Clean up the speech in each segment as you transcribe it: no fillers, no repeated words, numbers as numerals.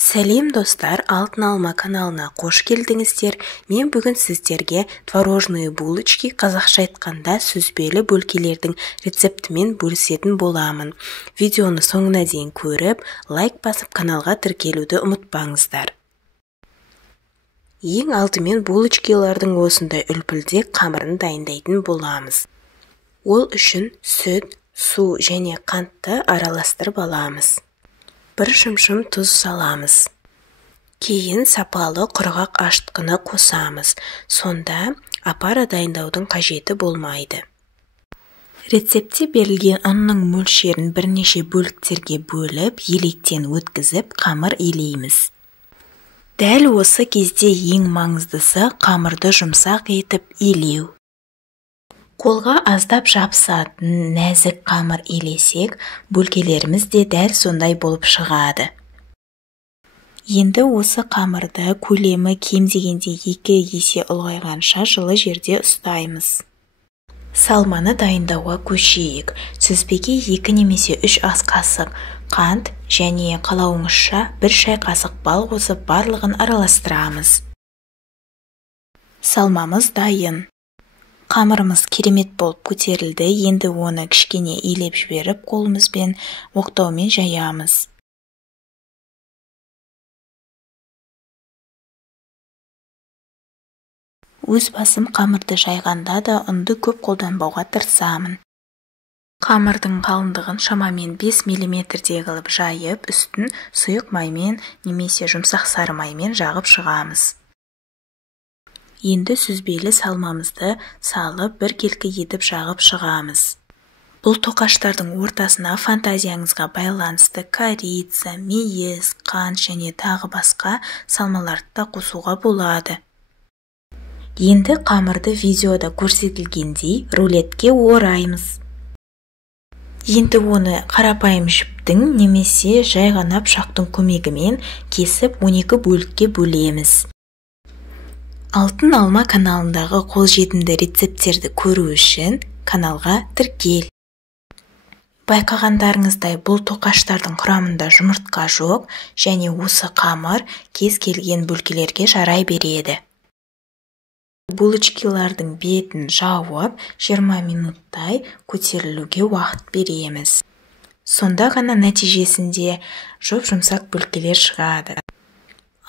Сәлем достар, Алтын алма каналына қош келдіңіздер. Мен бүгін сіздерге творожные булочки, қазақша айтқанда сүзбелі бөлкелердің рецептімен бөлісетін боламын. Видеоны соңына дейін көріп, лайк басып каналға тіркелуді ұмытпаңыздар. Ең алдымен булочкалардың осындай үлпілдек қамырын дайындайтын боламыз. Ол үшін сүт, су және қантты араластырып аламыз. Бір шымшым тұз саламыз. Кейін сапалы құрғақ ашытқыны қосамыз. Сонда апара дайындаудың қажеті болмайды. Рецептте берілген ұнның мөлшерін бірнеше бөліктерге бөліп, електен өткізіп, қамыр илейміз. Дәл осы кезде ең маңыздысы қамырды жұмсақ етіп илеу. Қолға аздап жабысатын нәзік қамыр илесек, бөлкелеріміз де дәл сондай болып шығады. Енді осы қамырды көлемі кем дегенде 2 есе ұлғайғанша жылы жерде ұстаймыз. Салманы дайындауға көшейік. Сүзбеге 2 немесе 3 ас қасық қант және қалауыңызша 1 шай қасық бал қосып барлығын араластырамыз. Салмамыз дайын. Қамырымыз керемет болып көтерілді. Енді оны кішкене илеп жіберіп, қолымызбен оқтаумен жаямыз. Өз басым қамырды жайғанда да ұнды көп қолданбауға тырысамын. Қамырдың қалыңдығын шамамен 5 мм-дей қылып жайып, үстін сұйық маймен немесе жұмсақ сары маймен жағып шығамыз. Енді сүзбелі салмамызды салып, бір келкі етіп жағып шығамыз. Бұл тоқаштардың ортасына фантазияңызға байланысты корица, мейіз, қант және тағы басқа салмаларды да қосуға болады. Енді қамырды видеода көрсетілгендей рулетке ораймыз. Енді оны қарапайым жіптің немесе жай ғана пышақтың көмегімен кесіп 12 бөлікке бөлеміз. Алтын алма каналындағы қолжетімді рецепттерді көру үшін каналға тіркел. Байқағандарыңыздай, бұл тоқаштардың құрамында жұмыртқа жоқ және осы қамыр кез келген бөлкелерге жарай береді. Булочкалардың бетін жауып 20 минуттай көтерілуге уақыт береміз. Сонда ғана нәтижесінде жұмсақ бөлкелер шығады.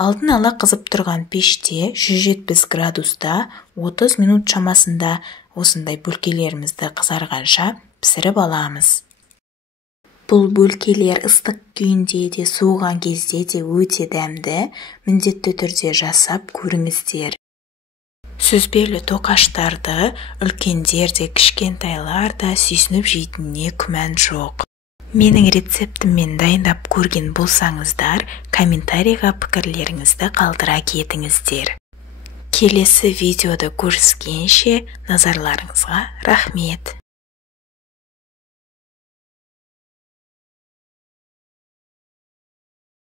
Алдын ала қызып тұрған пеште 170 градуста 30 минут шамасында осындай бөлкелерімізді қызарғанша пісіріп аламыз. Бұл бөлкелер ыстық күйінде де суыған кезде де өте дәмді, міндетті түрде жасап көріңіздер. Сүзбелі тоқаштарды үлкендер де кішкентайлар да сүйсініп жейтініне күмән жоқ. Менің рецептіммен дайындап көрген болсаңыздар, комментарийға пікірлеріңізді қалдыра кетіңіздер. Келесі видеода көріскенше назарларыңызға рахмет.